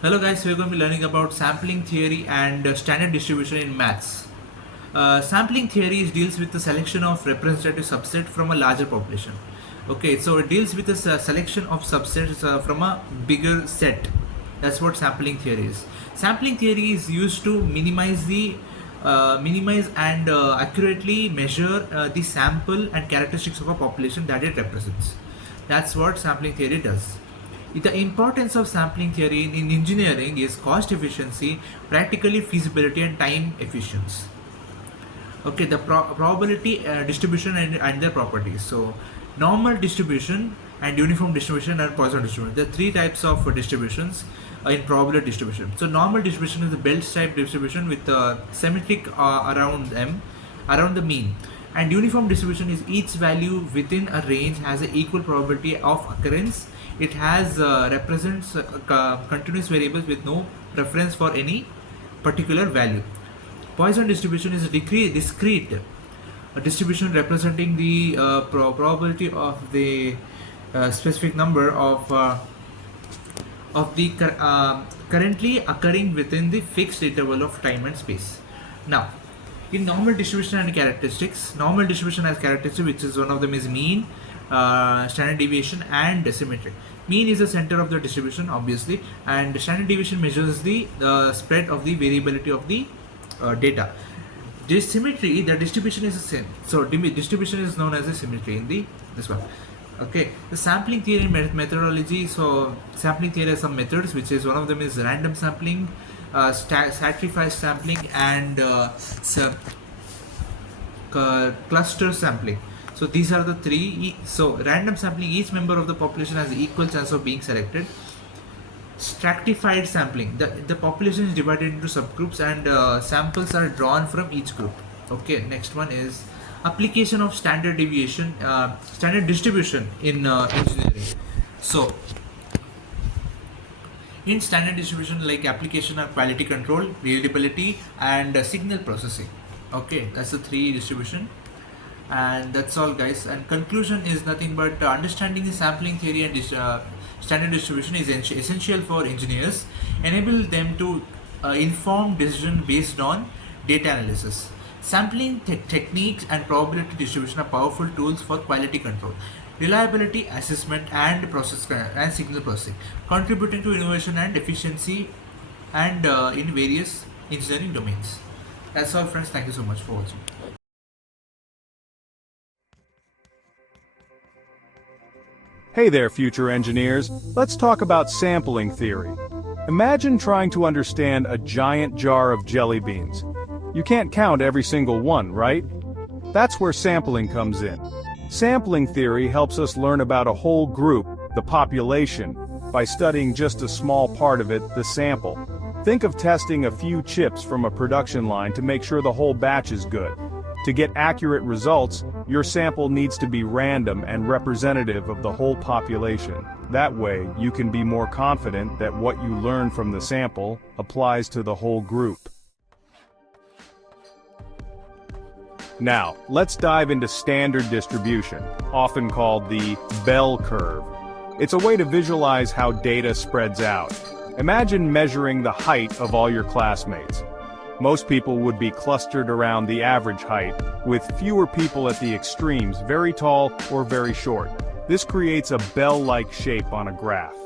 Hello guys, we're going to be learning about sampling theory and standard distribution in maths. Sampling theory deals with the selection of representative subset from a larger population. Okay, so it deals with the selection of subsets from a bigger set. That's what sampling theory is. Sampling theory is used to minimize and accurately measure the sample and characteristics of a population that it represents. That's what sampling theory does. The importance of sampling theory in engineering is cost efficiency, practically feasibility, and time efficiency. Okay, the probability distribution and their properties. So, normal distribution and uniform distribution and Poisson distribution. There are three types of distributions in probability distribution. So, normal distribution is the belt type distribution with symmetric around the mean. And uniform distribution is each value within a range has an equal probability of occurrence. It has represents continuous variables with no preference for any particular value. Poisson distribution is a discrete distribution representing the probability of the specific number of the currently occurring within the fixed interval of time and space. Now, in normal distribution and characteristics, normal distribution has characteristics, which is one of them is mean, standard deviation, and symmetry. Mean is the center of the distribution, obviously, and standard deviation measures the spread of the variability of the data. This symmetry, the distribution is the same. So distribution is known as a symmetry in the this one. Okay, the sampling theory methodology. So sampling theory has some methods, which is one of them is random sampling, stratified sampling, and cluster sampling. So these are the three. So random sampling, each member of the population has equal chance of being selected. Stratified sampling, the population is divided into subgroups and samples are drawn from each group. Okay, next one is application of standard deviation, standard distribution in engineering. So in standard distribution, like application are quality control, reliability, and signal processing. Okay, that's the three distribution, and that's all guys. And conclusion is nothing but understanding the sampling theory and standard distribution is essential for engineers, enable them to inform decision based on data analysis. Sampling techniques and probability distribution are powerful tools for quality control, reliability assessment, and process and signal processing, contributing to innovation and efficiency and in various engineering domains. That's all friends, thank you so much for watching. Hey there, future engineers. Let's talk about sampling theory. Imagine trying to understand a giant jar of jelly beans. You can't count every single one, right? That's where sampling comes in. Sampling theory helps us learn about a whole group, the population, by studying just a small part of it, the sample. Think of testing a few chips from a production line to make sure the whole batch is good. To get accurate results, your sample needs to be random and representative of the whole population. That way, you can be more confident that what you learn from the sample applies to the whole group. Now, let's dive into standard distribution, often called the bell curve. It's a way to visualize how data spreads out. Imagine measuring the height of all your classmates. Most people would be clustered around the average height, with fewer people at the extremes, very tall or very short. This creates a bell-like shape on a graph.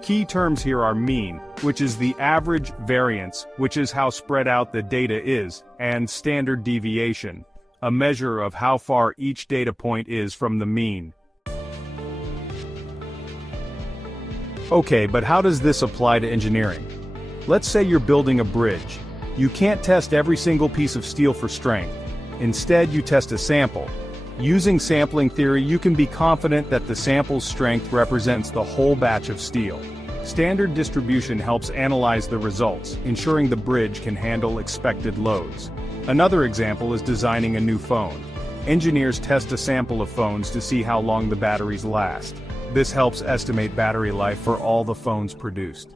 Key terms here are mean, which is the average variance, which is how spread out the data is, and standard deviation, a measure of how far each data point is from the mean. Okay, but how does this apply to engineering? Let's say you're building a bridge. You can't test every single piece of steel for strength. Instead, you test a sample. Using sampling theory, you can be confident that the sample's strength represents the whole batch of steel. Standard distribution helps analyze the results, ensuring the bridge can handle expected loads. Another example is designing a new phone. Engineers test a sample of phones to see how long the batteries last. This helps estimate battery life for all the phones produced.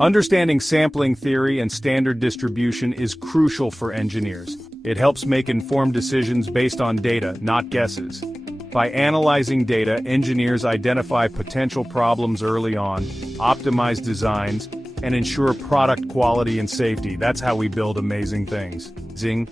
Understanding sampling theory and standard distribution is crucial for engineers. It helps make informed decisions based on data, not guesses. By analyzing data, engineers identify potential problems early on, optimize designs, and ensure product quality and safety. That's how we build amazing things. Zing.